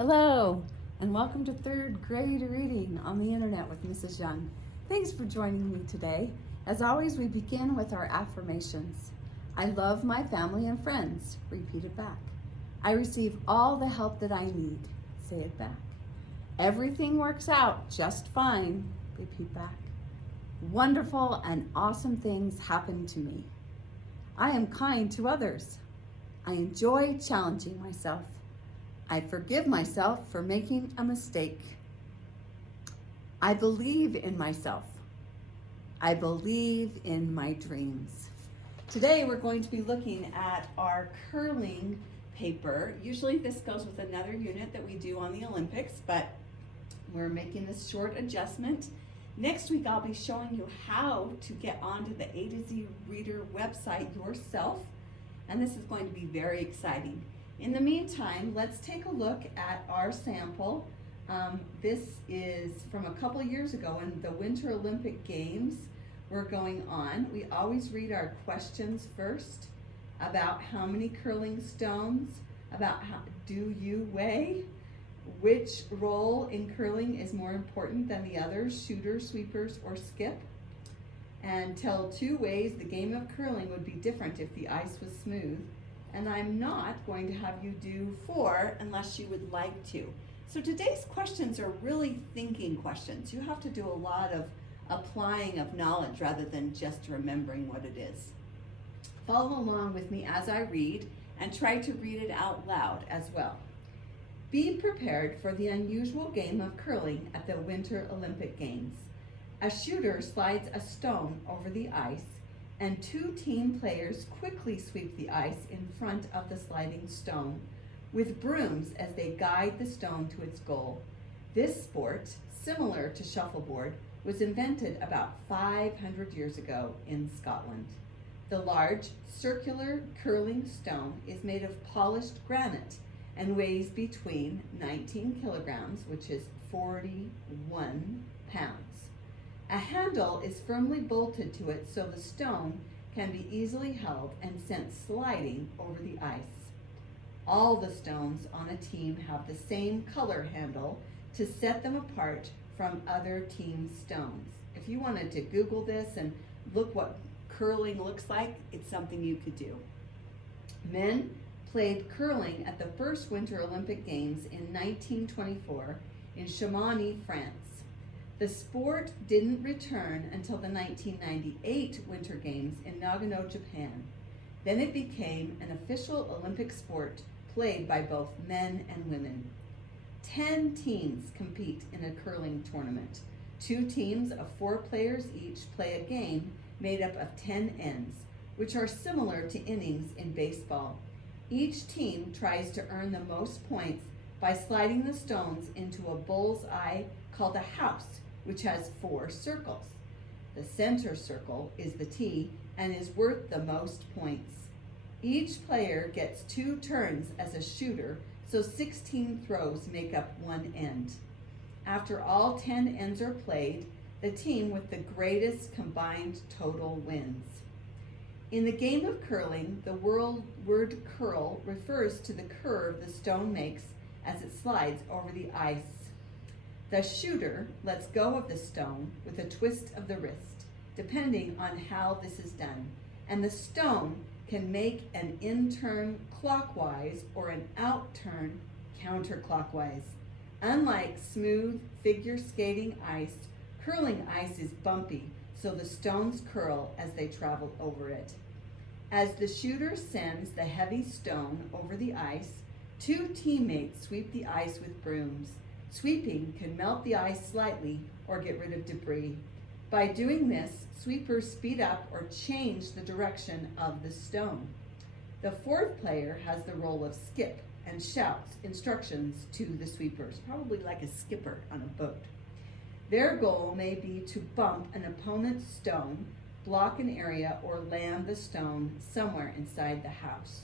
Hello, and welcome to third grade reading on the internet with Mrs. Young. Thanks for joining me today. As always, we begin with our affirmations. I love my family and friends. Repeat it back. I receive all the help that I need. Say it back. Everything works out just fine. Repeat back. Wonderful and awesome things happen to me. I am kind to others. I enjoy challenging myself. I forgive myself for making a mistake. I believe in myself. I believe in my dreams. Today we're going to be looking at our curling paper. Usually this goes with another unit that we do on the Olympics, but we're making this short adjustment. Next week I'll be showing you how to get onto the A to Z Reader website yourself, and this is going to be very exciting. In the meantime, let's take a look at our sample. This is from a couple years ago when the Winter Olympic Games were going on. We always read our questions first about how many curling stones, about how do you weigh, which role in curling is more important than the others, shooters, sweepers, or skip, and tell 2 ways the game of curling would be different if the ice was smooth. And I'm not going to have you do 4 unless you would like to. So today's questions are really thinking questions. You have to do a lot of applying of knowledge rather than just remembering what it is. Follow along with me as I read and try to read it out loud as well. Be prepared for the unusual game of curling at the Winter Olympic Games. A shooter slides a stone over the ice, and 2 team players quickly sweep the ice in front of the sliding stone with brooms as they guide the stone to its goal. This sport, similar to shuffleboard, was invented about 500 years ago in Scotland. The large, circular curling stone is made of polished granite and weighs between 19 kilograms, which is 41 pounds. A handle is firmly bolted to it so the stone can be easily held and sent sliding over the ice. All the stones on a team have the same color handle to set them apart from other team stones. If you wanted to Google this and look what curling looks like, it's something you could do. Men played curling at the first Winter Olympic Games in 1924 in Chamonix, France. The sport didn't return until the 1998 Winter Games in Nagano, Japan. Then it became an official Olympic sport played by both men and women. 10 teams compete in a curling tournament. 2 teams of 4 players each play a game made up of 10 ends, which are similar to innings in baseball. Each team tries to earn the most points by sliding the stones into a bull's eye called a house, which has 4 circles. The center circle is the tee and is worth the most points. Each player gets 2 turns as a shooter, so 16 throws make up 1 end. After all 10 ends are played, the team with the greatest combined total wins. In the game of curling, the word curl refers to the curve the stone makes as it slides over the ice. The shooter lets go of the stone with a twist of the wrist, depending on how this is done, and the stone can make an in-turn clockwise or an out-turn counterclockwise. Unlike smooth figure skating ice, curling ice is bumpy, so the stones curl as they travel over it. As the shooter sends the heavy stone over the ice, 2 teammates sweep the ice with brooms. Sweeping can melt the ice slightly or get rid of debris. By doing this, sweepers speed up or change the direction of the stone. The 4th player has the role of skip and shouts instructions to the sweepers, probably like a skipper on a boat. Their goal may be to bump an opponent's stone, block an area, or land the stone somewhere inside the house.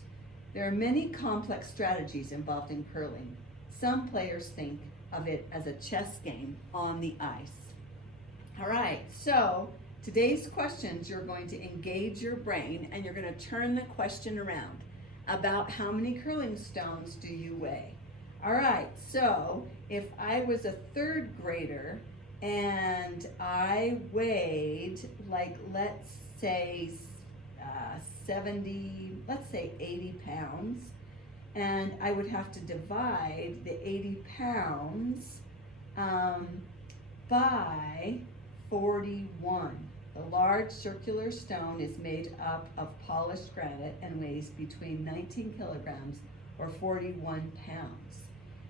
There are many complex strategies involved in curling. Some players think of it as a chess game on the ice. All right, so today's questions, you're going to engage your brain and you're going to turn the question around. About how many curling stones do you weigh? All right, so if I was a third grader and I weighed, like, let's say 80 pounds, and I would have to divide the 80 pounds by 41. The large circular stone is made up of polished granite and weighs between 19 kilograms or 41 pounds.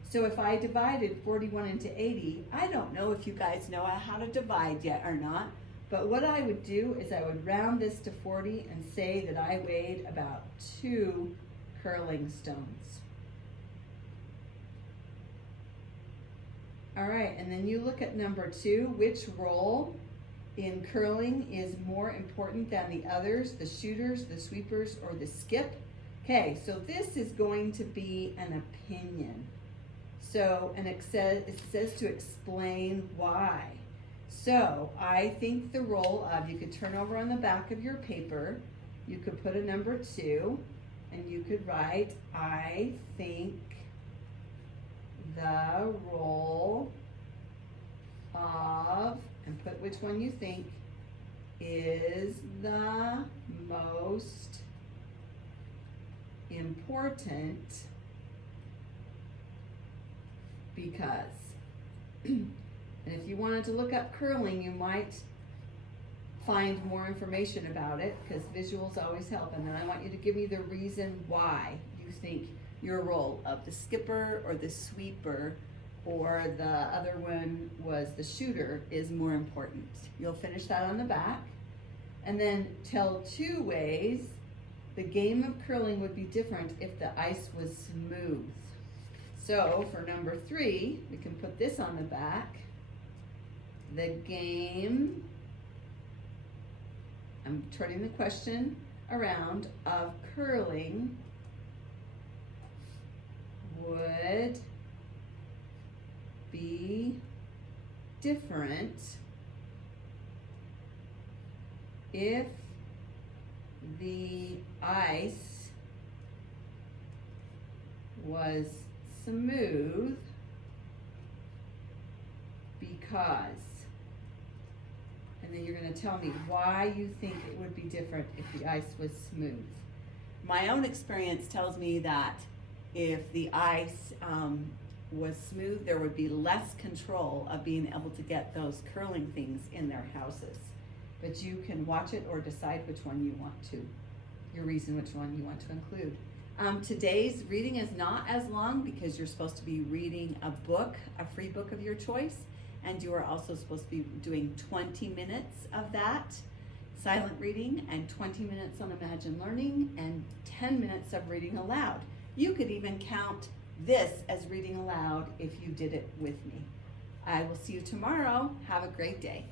So if I divided 41 into 80, I don't know if you guys know how to divide yet or not, but what I would do is I would round this to 40 and say that I weighed about 2 curling stones. All right, and then you look at number 2, which role in curling is more important than the others, the shooters, the sweepers, or the skip? Okay, so this is going to be an opinion. So, and it says to explain why. So, I think the role of, you could turn over on the back of your paper, you could put a number 2, and you could write, I think the role of, and put which one you think is the most important because. And if you wanted to look up curling, you might find more information about it because visuals always help. And then I want you to give me the reason why you think your role of the skipper or the sweeper or the other one was the shooter is more important. You'll finish that on the back. And then tell 2 ways the game of curling would be different if the ice was smooth. So for number 3, we can put this on the back. The game, I'm turning the question around, of curling would be different if the ice was smooth because, and then you're going to tell me why you think it would be different if the ice was smooth. My own experience tells me that if the ice was smooth, there would be less control of being able to get those curling things in their houses. But you can watch it or decide which one you want to, your reason which one you want to include. Today's reading is not as long because you're supposed to be reading a book, a free book of your choice, and you are also supposed to be doing 20 minutes of that, silent reading, and 20 minutes on Imagine Learning, and 10 minutes of reading aloud. You could even count this as reading aloud if you did it with me. I will see you tomorrow. Have a great day.